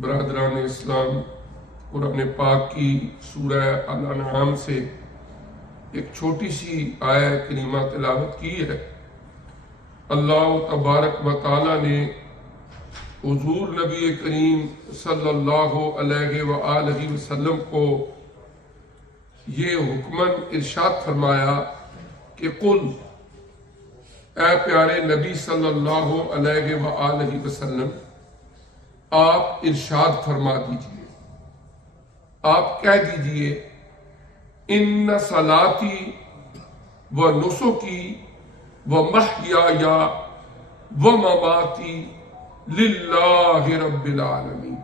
برادران اسلام، قرآن پاک کی سورہ الانعام سے ایک چھوٹی سی آیہ کریمہ تلاوت کی ہے۔ اللہ تبارک و تعالی نے حضور نبی کریم صلی اللہ علیہ وآلہ وسلم کو یہ حکماً ارشاد فرمایا کہ قل، اے پیارے نبی صلی اللہ علیہ وآلہ وسلم، آپ ارشاد فرما دیجئے، آپ کہہ دیجئے، ان صلاتی و نسکی و محیای و مماتی للہ رب العالمین،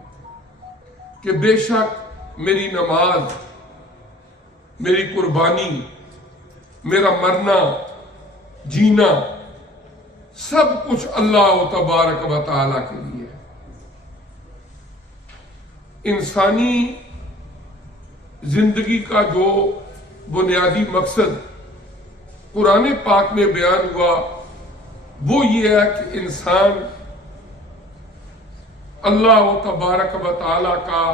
کہ بے شک میری نماز، میری قربانی، میرا مرنا جینا سب کچھ اللہ تبارک و تعالی کے لیے ہے۔ انسانی زندگی کا جو بنیادی مقصد قرآن پاک میں بیان ہوا وہ یہ ہے کہ انسان اللہ تبارک و تعالی کا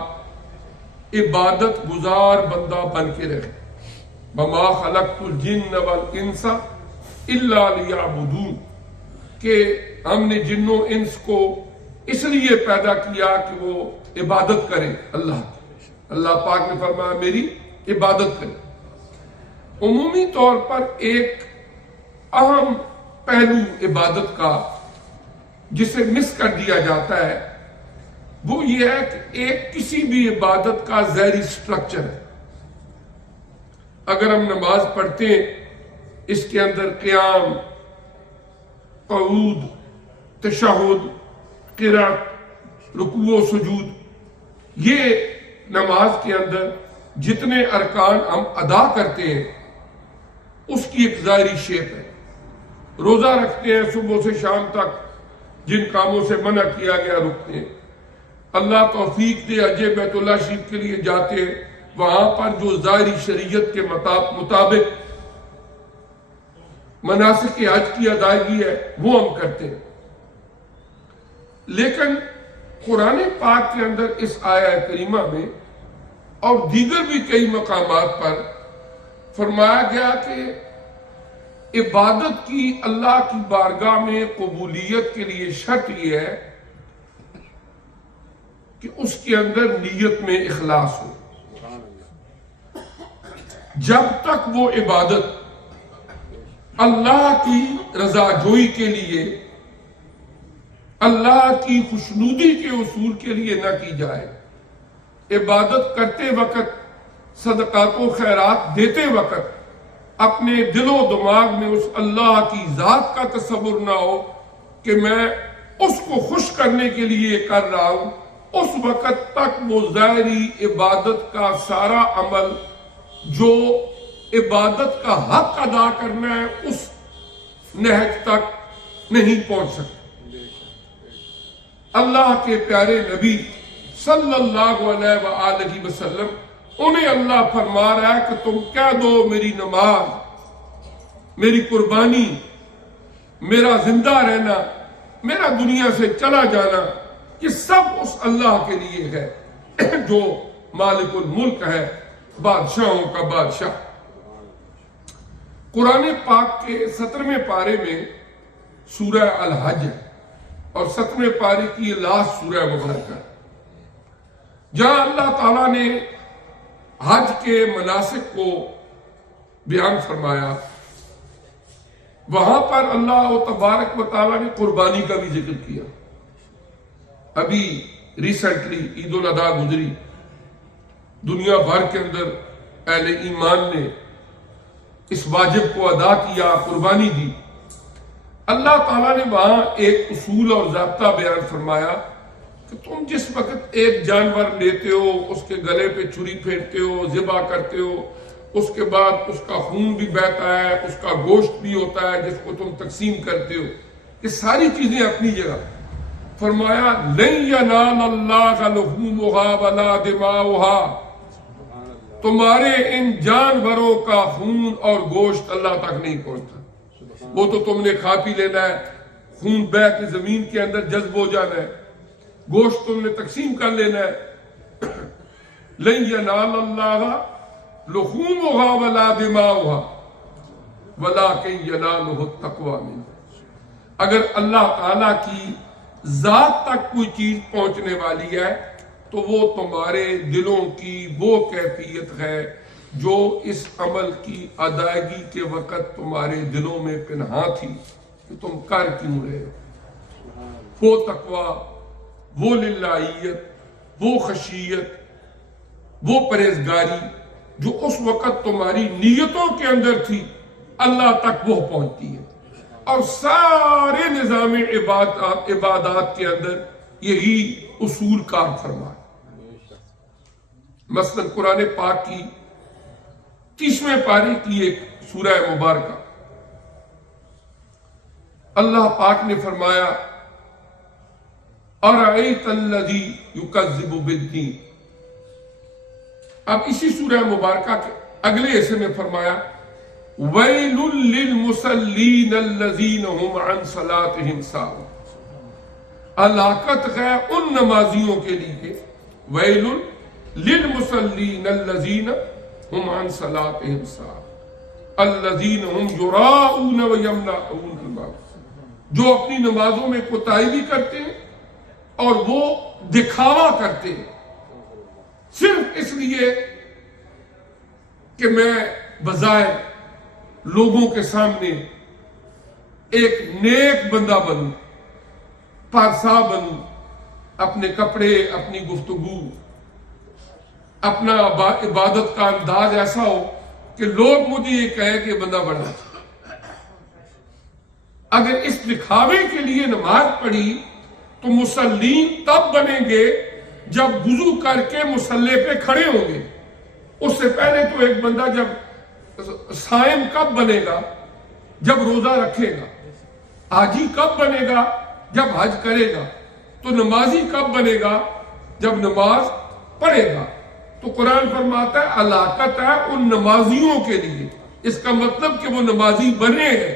عبادت گزار بندہ بن کے رہے۔ وما خلقت الجن والانس الا لیعبدون، کہ ہم نے جن و انس کو اس لیے پیدا کیا کہ وہ عبادت کریں اللہ پاک نے فرمایا میری عبادت کریں۔ عمومی طور پر ایک اہم پہلو عبادت کا جسے مس کر دیا جاتا ہے وہ یہ ہے کہ ایک کسی بھی عبادت کا ظاہری سٹرکچر ہے۔ اگر ہم نماز پڑھتے ہیں اس کے اندر قیام، قعود، تشہد، قرات، رکوع و سجود، یہ نماز کے اندر جتنے ارکان ہم ادا کرتے ہیں اس کی ایک ظاہری شیپ ہے۔ روزہ رکھتے ہیں، صبح سے شام تک جن کاموں سے منع کیا گیا رکتے ہیں۔ اللہ توفیق دے حج بیت اللہ شریف کے لیے جاتے ہیں، وہاں پر جو ظاہری شریعت کے مطابق مناسک حج کی ادائیگی ہے وہ ہم کرتے ہیں۔ لیکن قرآن پاک کے اندر اس آیہ کریمہ میں اور دیگر بھی کئی مقامات پر فرمایا گیا کہ عبادت کی اللہ کی بارگاہ میں قبولیت کے لیے شرط یہ ہے کہ اس کے اندر نیت میں اخلاص ہو۔ جب تک وہ عبادت اللہ کی رضا جوئی کے لیے، اللہ کی خوشنودی کے اصول کے لیے نہ کی جائے، عبادت کرتے وقت، صدقات و خیرات دیتے وقت اپنے دل و دماغ میں اس اللہ کی ذات کا تصور نہ ہو کہ میں اس کو خوش کرنے کے لیے کر رہا ہوں، اس وقت تک وہ ظاہری عبادت کا سارا عمل جو عبادت کا حق ادا کرنا ہے اس نہج تک نہیں پہنچ سکتا۔ اللہ کے پیارے نبی صلی اللہ علیہ وآلہ وسلم، انہیں اللہ فرما رہا ہے کہ تم کہہ دو میری نماز، میری قربانی، میرا زندہ رہنا، میرا دنیا سے چلا جانا، یہ سب اس اللہ کے لیے ہے جو مالک الملک ہے، بادشاہوں کا بادشاہ۔ قرآن پاک کے 17ویں پارے میں سورہ الحج ہے اور 17ویں پارے کی لاسٹ سورہ مبارکہ ہے، جہاں اللہ تعالیٰ نے حج کے مناسک کو بیان فرمایا۔ وہاں پر اللہ تبارک و تعالیٰ نے قربانی کا بھی ذکر کیا۔ ابھی ریسنٹلی عید الاضحیٰ گزری، دنیا بھر کے اندر اہل ایمان نے اس واجب کو ادا کیا، قربانی دی۔ اللہ تعالیٰ نے وہاں ایک اصول اور ضابطہ بیان فرمایا کہ تم جس وقت ایک جانور لیتے ہو، اس کے گلے پہ چھری پھیرتے ہو، ذبح کرتے ہو، اس کے بعد اس کا خون بھی بہتا ہے، اس کا گوشت بھی ہوتا ہے جس کو تم تقسیم کرتے ہو، یہ ساری چیزیں اپنی جگہ۔ فرمایا لن ینال اللہ لحومها ولا دماؤها، تمہارے ان جانوروں کا خون اور گوشت اللہ تک نہیں پہنچتا، وہ تو تم نے کھا پی لینا ہے، خون بہہ کے زمین کے اندر جذب ہو جانا ہے، گوشت تم نے تقسیم کر لینا ہے. لن ینال اللہ لحومها ولا دماؤها ولکن ینالہ التقوی منکم. اگر اللہ تعالیٰ کی ذات تک کوئی چیز پہنچنے والی ہے تو وہ تمہارے دلوں کی وہ کیفیت ہے جو اس عمل کی ادائیگی کے وقت تمہارے دلوں میں پنہاں تھی کہ تم کر کیوں رہے ہو. وہ تقوی، وہ للہیت، وہ خشیت، وہ پرہیزگاری جو اس وقت تمہاری نیتوں کے اندر تھی اللہ تک وہ پہنچتی ہے. اور سارے نظام عبادات کے اندر یہی اصول کار فرما ہے. مثلا قرآن پاک کی 30ویں پارے کی ایک سورہ مبارکہ اللہ پاک نے فرمایا اَرَأَيْتَ الَّذِي يُكَذِّبُ بِالدِّينِ. اب اسی سورہ مبارکہ کے اگلے حصے میں فرمایا وَيْلٌ لِّلْمُصَلِّينَ الَّذِينَ هُمْ عَنْ صَلَاتِهِمْ سَاهُونَ. ہلاکت ہے ان نمازیوں کے لیے. وَيْلٌ لِّلْمُصَلِّينَ الَّذِينَ هُمْ عَنْ صَلَاتِهِمْ سَاهُونَ الَّذِينَ هُمْ يُرَاءُونَ وَيَمْنَعُونَ الْمَاعُونَ. جو اپنی نمازوں میں کوتاہی بھی کرتے ہیں اور وہ دکھاوا کرتے ہیں صرف اس لیے کہ میں بظاہر لوگوں کے سامنے ایک نیک بندہ بنوں، پارسا بنوں، اپنے کپڑے، اپنی گفتگو، اپنا عبادت کا انداز ایسا ہو کہ لوگ مجھے یہ کہیں کہ بندہ بڑا. اگر اس دکھاوے کے لیے نماز پڑھی تو مسلین تب بنیں گے جب وضو کر کے مصلی پہ کھڑے ہوں گے. اس سے پہلے تو ایک بندہ جب صائم کب بنے گا؟ جب روزہ رکھے گا. حاجی کب بنے گا؟ جب حج کرے گا. تو نمازی کب بنے گا؟ جب نماز پڑھے گا. تو قرآن فرماتا ہے ہلاکت ہے ان نمازیوں کے لیے. اس کا مطلب کہ وہ نمازی بنے ہیں،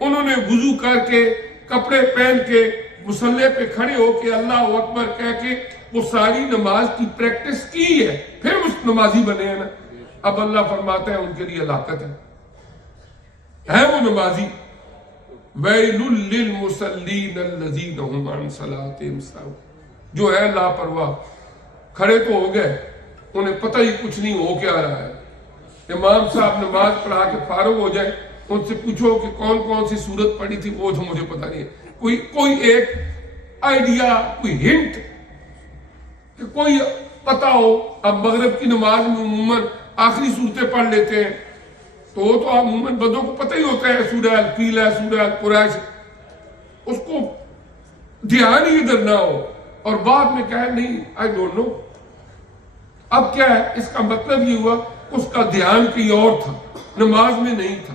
انہوں نے وضو کر کے کپڑے پہن کے مصلی پہ کھڑے ہو کے اللہ اکبر کہہ کے وہ ساری نماز کی پریکٹس کی ہے، پھر اس نمازی بنے ہیں نا. اب اللہ فرماتا ہے ان کے لیے ہلاکت ہے وہ نمازی. وَيْلٌ لِّلْمُصَلِّينَ الَّذِينَ هُمْ عَنْ صَلَاتِهِمْ سَاهُونَ. جو ہے لاپرواہ، کھڑے تو ہو گئے، انہیں پتہ ہی کچھ نہیں ہو کیا رہا ہے. امام صاحب نماز پڑھا کے فارغ ہو جائیں، ان سے پوچھو کہ کون کون سی سورت پڑھی تھی، وہ تو مجھے پتہ نہیں ہے. کوئی ایک آئیڈیا، کوئی ہنٹ کہ کوئی پتہ ہو. اب مغرب کی نماز میں عموماً آخری صورتیں پڑھ لیتے ہیں تو عموماً بندوں کو پتہ ہی ہوتا ہے سورہ الفیل ہے، سورہ القریش، اس کو دھیان ہی ادھر نہ ہو اور بعد میں کہے نہیں آئی ڈونٹ نو. اب کیا ہے اس کا مطلب یہ ہوا اس کا دھیان کہیں اور تھا، نماز میں نہیں تھا،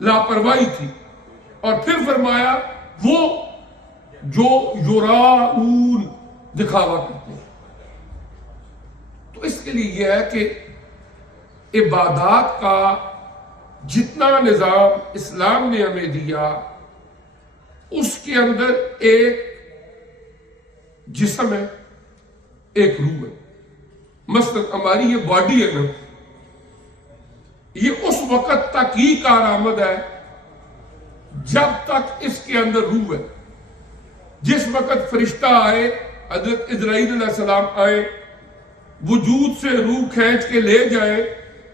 لاپرواہی تھی. اور پھر فرمایا وہ جو یراؤن دکھاوا کرتے ہیں. تو اس کے لیے یہ ہے کہ عبادات کا جتنا نظام اسلام نے ہمیں دیا اس کے اندر ایک جسم ہے، ایک روح ہے. مثلا ہماری یہ باڈی ہے نا، یہ اس وقت تک ہی کارآمد ہے جب تک اس کے اندر روح ہے. جس وقت فرشتہ آئے، حضرت اسرائیل علیہ السلام آئے، وجود سے روح کھینچ کے لے جائے،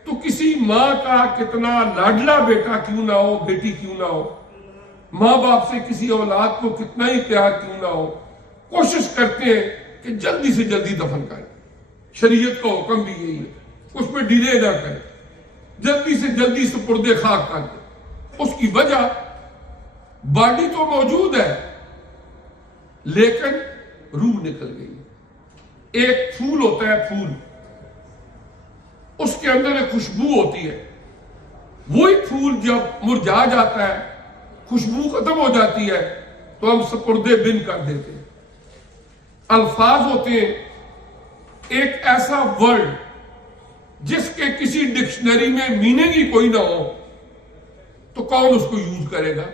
تو کسی ماں کا کتنا لاڈلا بیٹا کیوں نہ ہو، بیٹی کیوں نہ ہو، ماں باپ سے کسی اولاد کو کتنا ہی پیار کیوں نہ ہو، کوشش کرتے ہیں کہ جلدی سے جلدی دفن کریں. شریعت کا حکم بھی یہی ہے، اس میں ڈیلے نہ کریں، جلدی سے جلدی سپرد خاک کر دیں. اس کی وجہ باڈی تو موجود ہے لیکن روح نکل گئی. ایک پھول ہوتا ہے، پھول، اس کے اندر ایک خوشبو ہوتی ہے. وہی پھول جب مرجھا جاتا ہے، خوشبو ختم ہو جاتی ہے تو ہم سپردے بن کر دیتے ہیں. الفاظ ہوتے ہیں ایک ایسا ورڈ جس کے کسی ڈکشنری میں میننگ ہی کوئی نہ ہو تو کون اس کو یوز کرے گا؟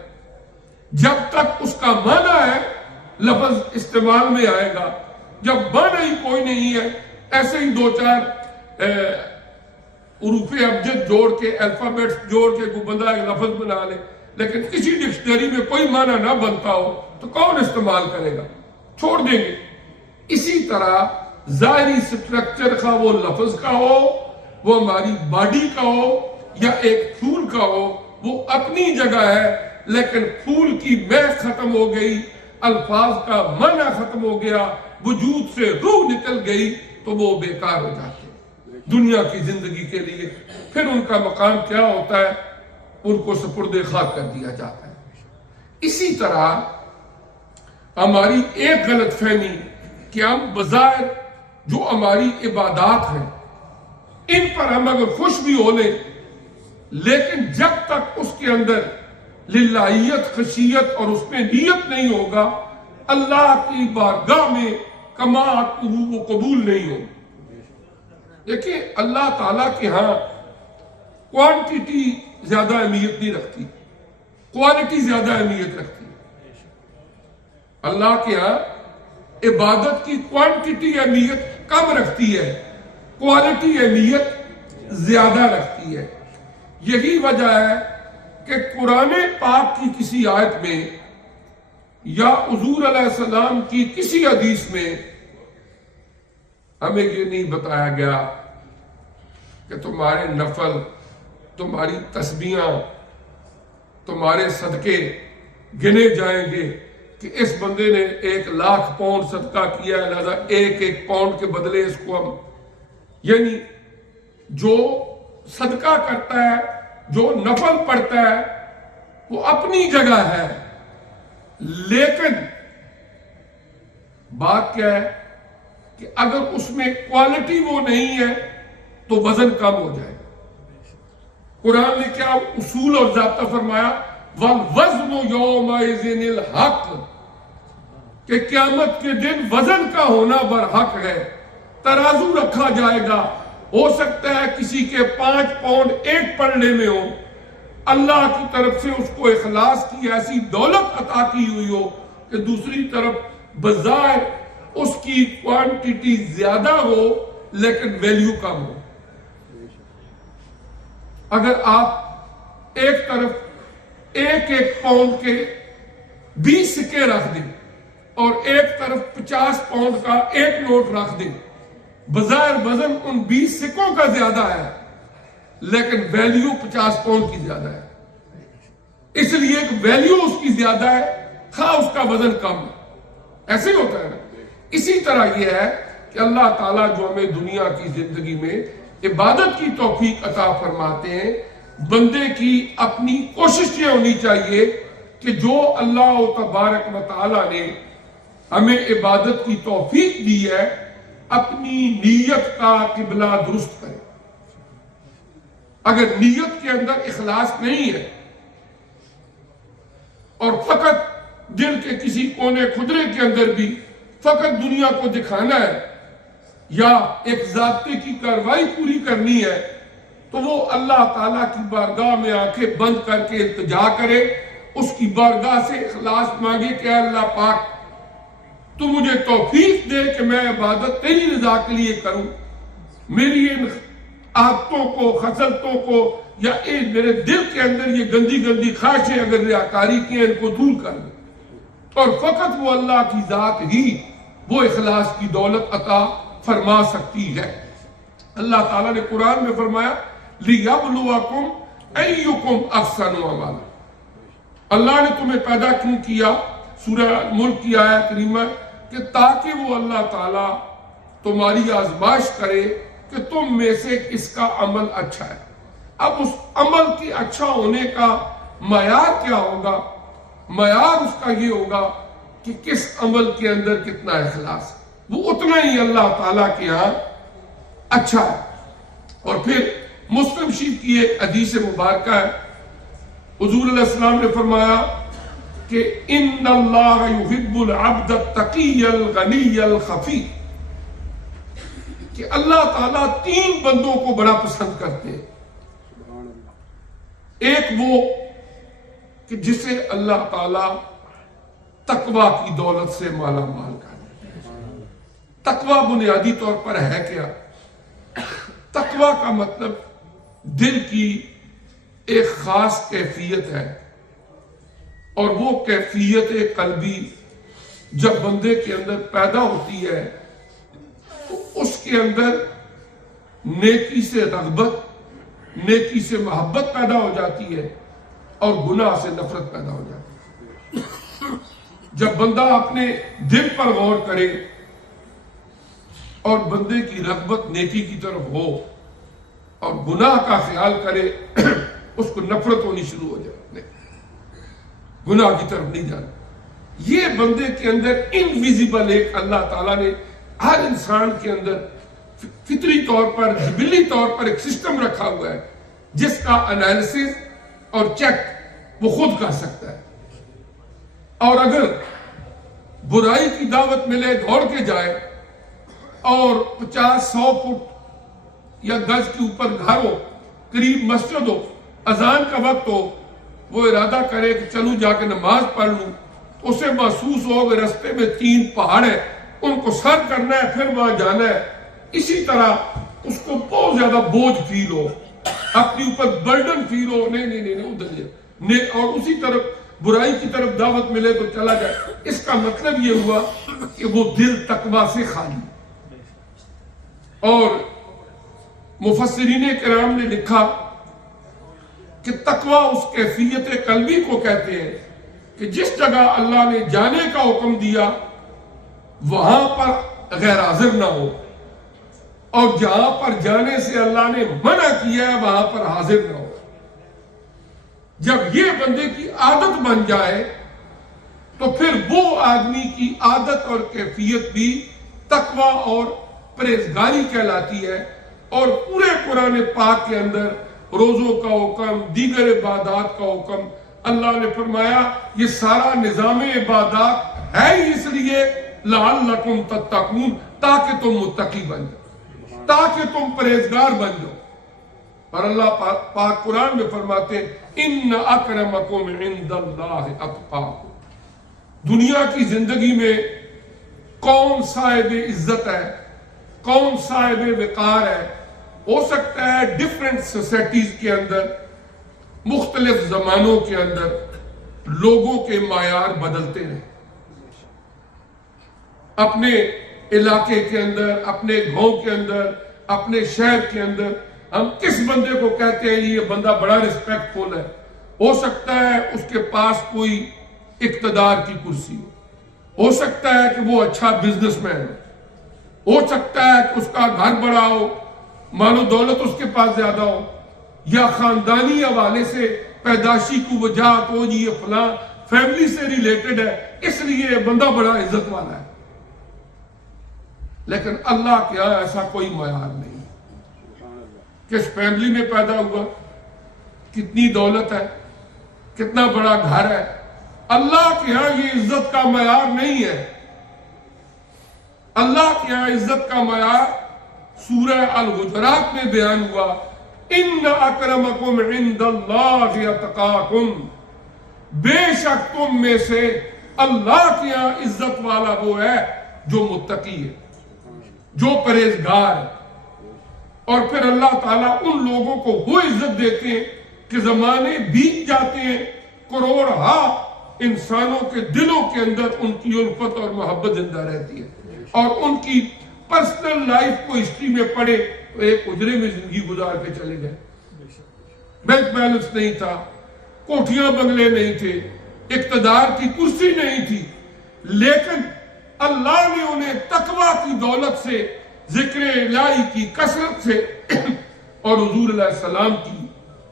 جب تک اس کا معنی ہے لفظ استعمال میں آئے گا، جب معنی ہی کوئی نہیں ہے، ایسے ہی دو چار حروف ابجد جوڑ کے الفابیٹس جوڑ کے کوئی بندہ ایک لفظ بنا لے، لیکن کسی ڈکشنری میں کوئی معنی نہ بنتا ہو تو کون استعمال کرے گا؟ چھوڑ دیں گے۔ اسی طرح ظاہری سٹرکچر کا وہ لفظ کا ہو، وہ ہماری باڈی کا ہو یا ایک پھول کا ہو، وہ اپنی جگہ ہے، لیکن پھول کی مہک ختم ہو گئی، الفاظ کا معنی ختم ہو گیا، وجود سے روح نکل گئی تو وہ بیکار ہو جاتے ہیں دنیا کی زندگی کے لیے۔ پھر ان کا مقام کیا ہوتا ہے؟ ان کو سپرد خاک کر دیا جاتا ہے۔ اسی طرح ہماری ایک غلط فہمی کہ ہم بظاہر جو ہماری عبادات ہیں ان پر ہم اگر خوش بھی ہو لیں، لیکن جب تک اس کے اندر للہیت، خشیت اور اس میں نیت نہیں ہوگا، اللہ کی بارگاہ میں کما وہ قبول نہیں ہوگا۔ دیکھیں اللہ تعالیٰ کے ہاں کوانٹیٹی زیادہ اہمیت نہیں رکھتی، کوالٹی زیادہ اہمیت رکھتی ہے۔ اللہ کے ہاں عبادت کی کوانٹیٹی اہمیت کم رکھتی ہے، کوالٹی اہمیت زیادہ رکھتی ہے۔ یہی وجہ ہے کہ قرآن پاک کی کسی آیت میں یا حضور علیہ السلام کی کسی حدیث میں ہمیں یہ نہیں بتایا گیا کہ تمہارے نفل، تمہاری تسبیحاں، تمہارے صدقے گنے جائیں گے کہ اس بندے نے 1,00,000 پاؤنڈ صدقہ کیا ہے، لہذا ایک پاؤنڈ کے بدلے اس کو ہم، یعنی جو صدقہ کرتا ہے، جو نفل پڑھتا ہے، وہ اپنی جگہ ہے، لیکن بات کیا ہے کہ اگر اس میں کوالٹی وہ نہیں ہے تو وزن کم ہو جائے گا۔ قرآن نے کیا اصول اور ضابطہ فرمایا؟ وَالْوَزْنُ يَوْمَئِذٍ الْحَقُّ، کہ قیامت کے دن وزن کا ہونا برحق ہے، ترازو رکھا جائے گا۔ ہو سکتا ہے کسی کے 5 پاؤنڈ ایک پڑھنے میں ہو، اللہ کی طرف سے اس کو اخلاص کی ایسی دولت عطا کی ہوئی ہو کہ دوسری طرف بظاہر اس کی کوانٹیٹی زیادہ ہو لیکن ویلیو کم ہو۔ اگر آپ ایک طرف ایک پاؤنڈ کے 20 سکے رکھ دیں اور ایک طرف 50 پاؤنڈ کا ایک نوٹ رکھ دیں، بظاہر وزن ان 20 سکوں کا زیادہ ہے لیکن ویلیو 50 پاؤنڈ کی زیادہ ہے، اس لیے کہ ویلیو اس کی زیادہ ہے، خواہ اس کا وزن کم ہے۔ ایسے ہی ہوتا ہے نا۔ اسی طرح یہ ہے کہ اللہ تعالیٰ جو ہمیں دنیا کی زندگی میں عبادت کی توفیق عطا فرماتے ہیں، بندے کی اپنی کوشش یہ ہونی چاہیے کہ جو اللہ تبارک و تعالیٰ نے ہمیں عبادت کی توفیق دی ہے، اپنی نیت کا قبلہ درست کرے۔ اگر نیت کے اندر اخلاص نہیں ہے اور فقط دل کے کسی کونے خدرے کے اندر بھی فقط دنیا کو دکھانا ہے یا ایک ضابطے کی کارروائی پوری کرنی ہے، تو وہ اللہ تعالیٰ کی بارگاہ میں آنکھیں بند کر کے التجا کرے، اس کی بارگاہ سے اخلاص مانگے کہ اے اللہ پاک تو مجھے توفیق دے کہ میں عبادت تیری رضا کے لیے کروں، میری ان عادتوں کو، خصلتوں کو یا میرے دل کے اندر یہ گندی گندی خواہشیں اگر ریاکاری کی ہیں ان کو دور کر دیں۔ اور فقط وہ اللہ کی ذات ہی وہ اخلاص کی دولت عطا فرما سکتی ہے۔ اللہ تعالیٰ نے قرآن میں فرمایا لِيَبْلُوَكُمْ أَيُّكُمْ أَحْسَنُ عَمَلًا، اللہ نے تمہیں پیدا کیوں کیا، سورہ ملک کی آیت کریمہ، کہ تاکہ وہ اللہ تعالیٰ تمہاری آزمائش کرے کہ تم میں سے کس کا عمل اچھا ہے۔ اب اس عمل کی اچھا ہونے کا معیار کیا ہوگا؟ معیار اس کا یہ ہوگا کہ کس عمل کے اندر کتنا اخلاص ہے، وہ اتنا ہی اللہ تعالیٰ کے ہاں اچھا ہے۔ اور پھر مسلم شریف کی ایک حدیث مبارکہ ہے، حضور علیہ السلام نے فرمایا کہ ان اللہ یحب العبد التقی الغنی الخفی، کہ اللہ تعالیٰ 3 بندوں کو بڑا پسند کرتے ہیں۔ ایک وہ کہ جسے اللہ تعالیٰ تقوی کی دولت سے مالا مال کر۔ تقوی بنیادی طور پر ہے کیا؟ تقوی کا مطلب دل کی ایک خاص کیفیت ہے، اور وہ کیفیت قلبی جب بندے کے اندر پیدا ہوتی ہے تو اس کے اندر نیکی سے رغبت، نیکی سے محبت پیدا ہو جاتی ہے، اور گناہ سے نفرت پیدا ہو جاتی ہے۔ جب بندہ اپنے دل پر غور کرے اور بندے کی رغبت نیکی کی طرف ہو اور گناہ کا خیال کرے، اس کو نفرت ہونی شروع ہو جائے، گناہ کی طرف نہیں جانا۔ یہ بندے کے اندر انویزیبل ایک اللہ تعالیٰ نے ہر انسان کے اندر فطری طور پر، جبلی طور پر ایک سسٹم رکھا ہوا ہے جس کا انالیسس اور چیک وہ خود کر سکتا ہے۔ اور اگر برائی کی دعوت ملے، دوڑ کے جائے، اور 50-100 فٹ یا گز کے اوپر گھر ہو، قریب مسجد ہو، اذان کا وقت ہو، وہ ارادہ کرے کہ چلوں جا کے نماز پڑھ لوں، اسے محسوس ہو کہ رستے میں 3 پہاڑ ہیں، ان کو سر کرنا ہے، پھر وہاں جانا ہے۔ اسی طرح اس کو بہت زیادہ بوجھ فیل ہو، اپنی اوپر برڈن فیل ہو، نہیں ادھر جائے، اور اسی طرف برائی کی طرف دعوت ملے تو چلا جائے۔ اس کا مطلب یہ ہوا کہ وہ دل تقوی سے خالی۔ اور مفسرین کرام نے لکھا کہ تقوی اس کیفیت قلبی کو کہتے ہیں کہ جس جگہ اللہ نے جانے کا حکم دیا وہاں پر غیر حاضر نہ ہو، اور جہاں پر جانے سے اللہ نے منع کیا ہے وہاں پر حاضر نہ ہو۔ جب یہ بندے کی عادت بن جائے تو پھر وہ آدمی کی عادت اور کیفیت بھی تقوی اور پرہیزگاری کہلاتی ہے۔ اور پورے قرآن پاک کے اندر روزوں کا حکم، دیگر عبادات کا حکم، اللہ نے فرمایا یہ سارا نظام عبادات ہے ہی اس لیے لعلکم تتقون، تاکہ تم متقی بن جاؤ، تاکہ تم پرہیزگار بن جاؤ۔ اور اللہ پاک قرآن میں فرماتے ہیں ان اکرمکم عند اللہ اتقاکم۔ دنیا کی زندگی میں کون صاحب عزت ہے، کون صاحب وقار ہے؟ ہو سکتا ہے ڈیفرنٹ سوسائٹیز کے اندر، مختلف زمانوں کے اندر لوگوں کے معیار بدلتے رہے، اپنے علاقے کے اندر، اپنے گاؤں کے اندر، اپنے شہر کے اندر ہم کس بندے کو کہتے ہیں یہ بندہ بڑا ریسپیکٹ فل ہے؟ ہو سکتا ہے اس کے پاس کوئی اقتدار کی کرسی ہو سکتا ہے کہ وہ اچھا بزنس مین ہو سکتا ہے کہ اس کا گھر بڑا ہو، مال و دولت اس کے پاس زیادہ ہو، یا خاندانی حوالے سے پیدائشی کو وجاہت ہو جی یہ فلاں فیملی سے ریلیٹڈ ہے اس لیے بندہ بڑا عزت والا ہے۔ لیکن اللہ کے ہاں ایسا کوئی معیار نہیں۔ کس فیملی میں پیدا ہوا، کتنی دولت ہے، کتنا بڑا گھر ہے، اللہ کے ہاں یہ عزت کا معیار نہیں ہے۔ اللہ کے ہاں عزت کا معیار سورہ الحجرات میں بیان ہوا، ان اکرمکم عند اللہ اتقاکم، بے شک تم میں سے اللہ کے ہاں عزت والا وہ ہے جو متقی ہے، جو پرہیزگار ہے۔ اور پھر اللہ تعالیٰ ان لوگوں کو وہ عزت دیتے ہیں کہ زمانے بیت جاتے ہیں، کروڑہا انسانوں کے دلوں کے اندر ان کی الفت اور محبت زندہ رہتی ہے، اور ان کی پرسنل لائف کو ہسٹری میں پڑھے تو ایک اجرے میں زندگی گزار کے چلے گئے، بینک بیلنس نہیں تھا، کوٹھیاں بنگلے نہیں تھے، اقتدار کی کرسی نہیں تھی، لیکن اللہ نے انہیں تقوی کی دولت سے، ذکر الہی کی کثرت سے اور حضور علیہ السلام کی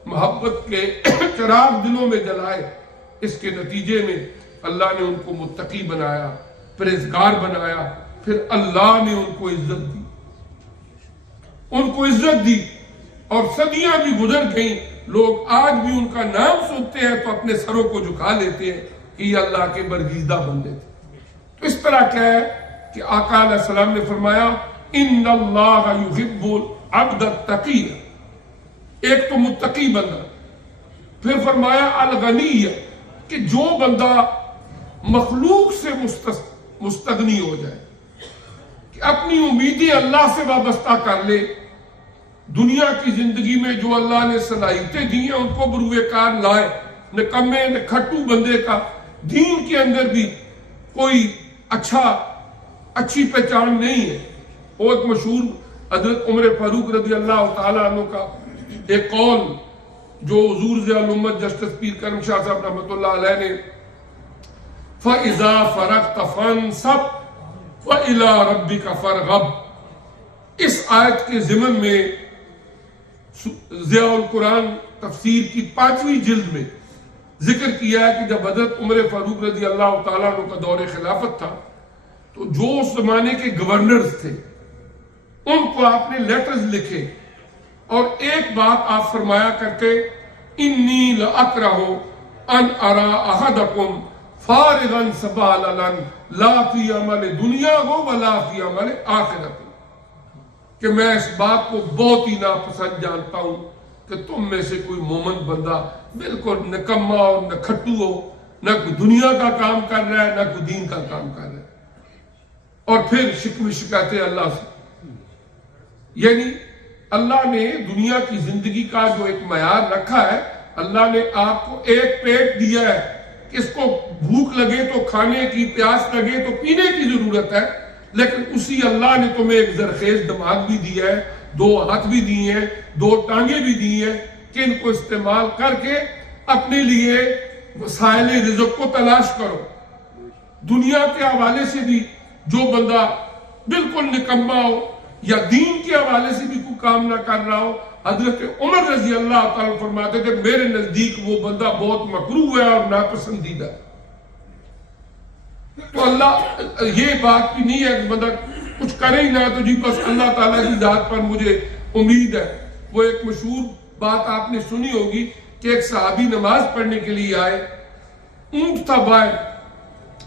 محبت کے چراغ دلوں میں جلائے۔ اس کے نتیجے میں اللہ نے ان کو متقی بنایا، پرہیزگار بنایا، پھر اللہ نے ان کو عزت دی، ان کو عزت دی، اور صدیاں بھی گزر گئیں، لوگ آج بھی ان کا نام سنتے ہیں تو اپنے سروں کو جھکا لیتے ہیں کہ یہ اللہ کے برگزیدہ بندے تھے۔ تو اس طرح کیا ہے کہ آقا علیہ السلام نے فرمایا ان اللہ یحب العبد التقی، ایک تو متقی بندہ، پھر فرمایا الغنی، کہ جو بندہ مخلوق سے مستغنی ہو جائے، کہ اپنی امیدیں اللہ سے وابستہ کر لے، دنیا کی زندگی میں جو اللہ نے صلاحیتیں دی ہیں ان کو بروئے کار لائے، نکمے نکھٹو بندے کا دین کے اندر بھی کوئی اچھی پہچان نہیں ہے۔ وہ ایک مشہور حضرت عمر فاروق رضی اللہ تعالیٰ عنہ کا ایک قول جو حضور ضیاء الامت جسٹس پیر کرم شاہ صاحب رحمۃ اللہ علیہ نے فَإِذَا فَرَغْتَ فَانْصَبْ وَإِلَىٰ رَبِّكَ فَارْغَب، اس آیت کے ضمن میں ضیاء القرآن تفسیر کی 5ویں جلد میں ذکر کیا ہے کہ جب حضرت عمر فاروق رضی اللہ تعالیٰ عنہ کا دور خلافت تھا تو جو اس زمانے کے گورنرز تھے ان کو آپ نے لیٹرز لکھے، اور ایک بات آپ فرمایا کرتے، انی لأکرہ ان ارا احدکم فارغا سبالا لا فی عمل دنیا ہو ولا فی عمل آخرت، کہ میں اس بات کو بہت ہی ناپسند جانتا ہوں کہ تم میں سے کوئی مومن بندہ بالکل نکما اور نکھٹو ہو، نہ کوئی دنیا کا کام کر رہا ہے نہ کوئی دین کا کام کر رہا ہے، اور پھر شکوے شکایتیں اللہ سے۔ یعنی اللہ نے دنیا کی زندگی کا جو ایک معیار رکھا ہے، اللہ نے آپ کو ایک پیٹ دیا ہے کہ اس کو بھوک لگے تو کھانے کی، پیاس لگے تو پینے کی ضرورت ہے، لیکن اسی اللہ نے تمہیں ایک زرخیز دماغ بھی دیا ہے، 2 ہاتھ بھی دیے ہیں، 2 ٹانگیں بھی دی ہیں، کہ ان کو استعمال کر کے اپنے لیے وسائل رزق کو تلاش کرو۔ دنیا کے حوالے سے بھی جو بندہ بالکل نکما ہو یا دین کے حوالے سے بھی کوئی کام نہ کر رہا ہو، حضرت عمر رضی اللہ تعالیٰ فرماتے تھے میرے نزدیک وہ بندہ بہت مکروہ ہے اور ناپسندیدہ ہے۔ تو اللہ یہ بات بھی نہیں ہے کہ بندہ کچھ کرے ہی نہ تو جی بس اللہ تعالیٰ کی ذات پر مجھے امید ہے۔ وہ ایک مشہور بات آپ نے سنی ہوگی کہ ایک صحابی نماز پڑھنے کے لیے آئے، اونٹ تھا باہر،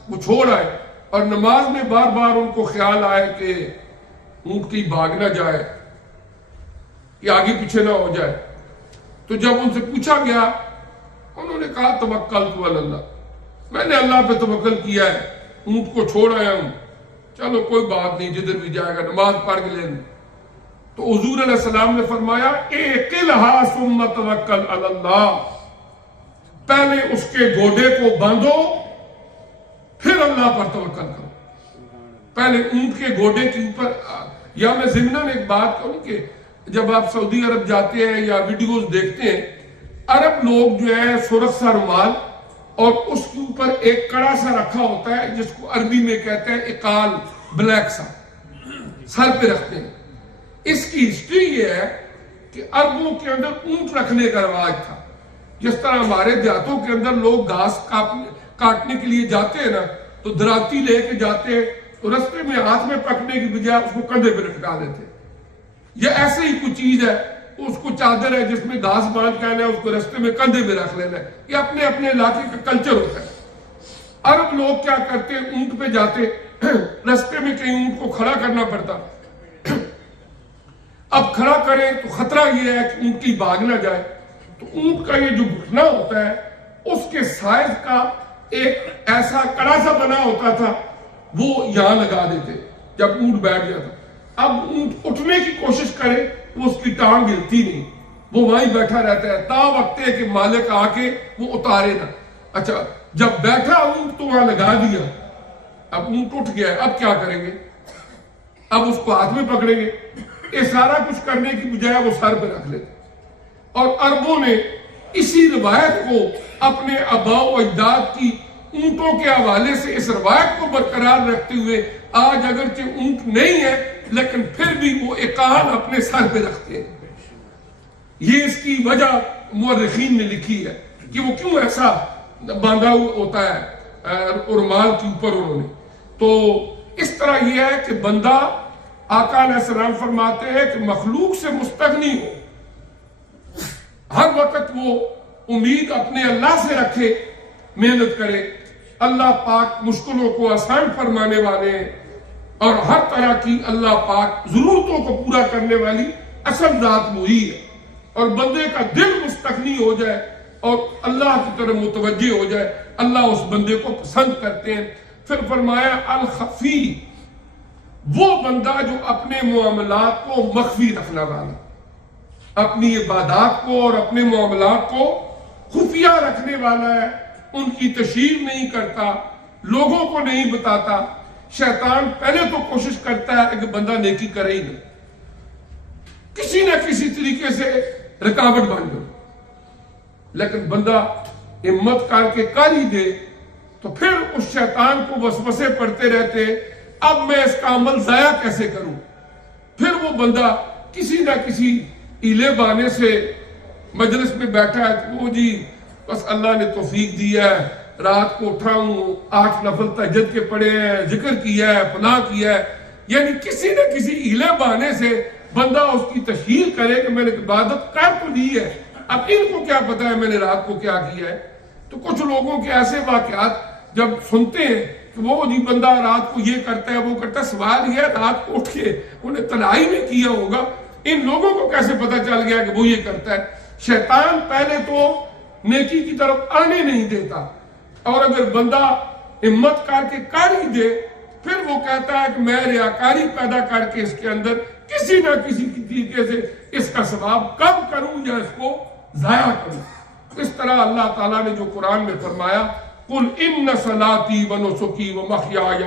وہ چھوڑ آئے، اور نماز میں بار بار ان کو خیال آئے کہ اونٹ کی بھاگ نہ جائے کہ آگے پیچھے نہ ہو جائے۔ تو جب ان سے پوچھا گیا انہوں نے کہا توکلت علی اللہ، میں نے اللہ پہ توکل کیا ہے، اونٹ کو چھوڑ آیا ہوں، چلو کوئی بات نہیں جدھر بھی جائے گا نماز پڑھ کے لیں۔ تو حضور علیہ السلام نے فرمایا اعقلھا ثم توکل علی اللہ، پہلے اس کے گوڈے کو باندھو پھر اللہ پر توکل کرو۔ پہلے اونٹ کے گوڈے کے اوپر، یا میں ضمناً ایک بات کہوں کہ جب آپ سعودی عرب جاتے ہیں یا ویڈیوز دیکھتے ہیں، عرب لوگ جو ہے سرخ سا رومال اور اس کے اوپر ایک کڑا سا رکھا ہوتا ہے جس کو عربی میں کہتے ہیں اقال، بلیک سا سر پہ رکھتے ہیں۔ اس کی ہسٹری یہ ہے کہ عربوں کے اندر اونٹ رکھنے کا رواج تھا، جس طرح ہمارے دیہاتوں کے اندر لوگ گھاس کاٹنے کے لیے جاتے ہیں نا تو دراتی لے کے جاتے ہیں، تو رستے میں ہاتھ میں پکڑنے کی بجائے اس کو کندھے پہ لٹکا دیتے۔ یہ ایسے ہی کوئی چیز ہے، اس کو چادر ہے جس میں گھاس باندھ کے آنا ہے، اس کو رستے میں کندھے پہ رکھ لینا ہے۔ یہ اپنے اپنے علاقے کا کلچر ہوتا ہے۔ عرب لوگ کیا کرتے، اونٹ پہ جاتے، رستے میں کہیں اونٹ کو کھڑا کرنا پڑتا، اب کھڑا کریں تو خطرہ یہ ہے کہ اونٹ کی بھاگ نہ جائے، تو اونٹ کا یہ جو گھٹنا ہوتا ہے اس کے سائز کا ایک ایسا کڑا سا بنا ہوتا تھا، وہ یہاں لگا دیتے جب اونٹ بیٹھ جاتا۔ اب اونٹ اٹھنے کی کوشش کرے وہ اس کی ٹانگ ہلتی نہیں، وہ وہیں بیٹھا رہتا ہے تا وقت ہے کہ مالک آ کے وہ اتارے نا۔ اچھا جب بیٹھا اونٹ تو وہاں لگا دیا، اب اونٹ اٹھ گیا ہے، اب کیا کریں گے؟ اب اس کو ہاتھ میں پکڑیں گے؟ یہ سارا کچھ کرنے کی بجائے وہ سر پہ رکھ لیتے۔ اور عربوں نے اسی روایت کو اپنے آباء و اجداد کی اونٹوں کے حوالے سے اس روایت کو برقرار رکھتے ہوئے آج اگرچہ اونٹ نہیں ہے لیکن پھر بھی وہ اقال اپنے سر پہ رکھتے ہیں۔ یہ اس کی وجہ مورخین نے لکھی ہے کہ وہ کیوں ایسا باندھا ہوتا ہے رومال کے اوپر انہوں نے۔ تو اس طرح یہ ہے کہ بندہ، آقا علیہ السلام فرماتے ہیں کہ مخلوق سے مستغنی ہو، ہر وقت وہ امید اپنے اللہ سے رکھے، محنت کرے۔ اللہ پاک مشکلوں کو آسان فرمانے والے ہیں اور ہر طرح کی اللہ پاک ضرورتوں کو پورا کرنے والی اصل ذات وہی ہے۔ اور بندے کا دل مستغنی ہو جائے اور اللہ کی طرف متوجہ ہو جائے اللہ اس بندے کو پسند کرتے ہیں. پھر فرمایا الخفی، وہ بندہ جو اپنے معاملات کو مخفی رکھنے والا، اپنی عبادات کو اور اپنے معاملات کو خفیہ رکھنے والا ہے، ان کی تشہیر نہیں کرتا، لوگوں کو نہیں بتاتا. شیطان پہلے تو کوشش کرتا ہے کہ بندہ نیکی کرے ہی نہیں، کسی نہ کسی طریقے سے رکاوٹ بن جائے. لیکن بندہ ہمت کر کے کر ہی دے تو پھر اس شیطان کو وسوسے پڑتے رہتے، اب میں اس کا عمل ضائع کیسے کروں. پھر وہ بندہ کسی نہ کسی ہیلے بہانے سے مجلس میں بیٹھا ہے، وہ جی بس اللہ نے توفیق دی ہے، رات کو اٹھا ہوں، 8 نفل تہجد کے پڑھے ہیں، ذکر کیا ہے، فلاں کیا ہے. یعنی کسی نہ کسی ہیلے بہانے سے بندہ اس کی تشہیر کرے کہ میں نے عبادت کر تو لی ہے، اب ان کو کیا پتا ہے میں نے رات کو کیا کیا ہے. تو کچھ لوگوں کے ایسے واقعات جب سنتے ہیں کہ وہ جی بندہ رات کو یہ کرتا ہے وہ کرتا ہے، سوال یہ ہے رات کو اٹھ کے انہیں تنہائی میں کیا ہوگا، ان لوگوں کو کیسے پتا چل گیا کہ وہ یہ کرتا ہے. شیطان پہلے تو نیکی کی طرف آنے نہیں دیتا، اور اگر بندہ ہمت کر کے کر ہی دے پھر وہ کہتا ہے کہ میں ریاکاری پیدا کر کے اس کے اندر کسی نہ کسی طریقے سے اس کا ثواب کم کروں یا اس کو ضائع کروں. اس طرح اللہ تعالیٰ نے جو قرآن میں فرمایا قُلْ إِنَّ صَلَاتِي وَنُسُكِي وَمَحْيَايَ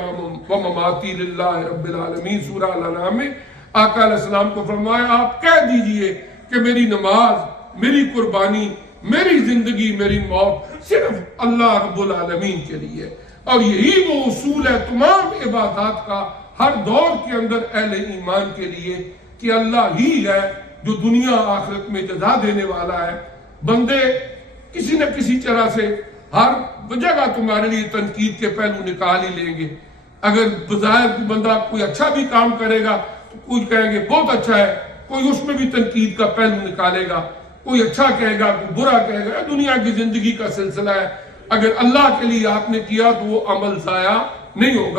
وَمَمَاتِي لِلَّهِ رَبِّ الْعَالَمِينَ سورہ الانعام میں آقا علیہ السلام کو فرمایا آپ کہہ دیجئے کہ میری نماز، میری قربانی، میری زندگی، میری موت صرف اللہ رب العالمین کے لیے. اور یہی وہ اصول ہے تمام عبادات کا ہر دور کے اندر اہل ایمان کے لیے کہ اللہ ہی ہے جو دنیا آخرت میں جزا دینے والا ہے. بندے کسی نہ کسی طرح سے ہر جگہ تمہارے لیے تنقید کے پہلو نکال ہی لیں گے. اگر بظاہر بندہ کوئی اچھا بھی کام کرے گا تو کوئی کہیں گے بہت اچھا ہے، کوئی اس میں بھی تنقید کا پہلو نکالے گا، کوئی اچھا کہے گا کوئی برا کہے گا. دنیا کی زندگی کا سلسلہ ہے، اگر اللہ کے لیے آپ نے کیا تو وہ عمل ضائع نہیں ہوگا.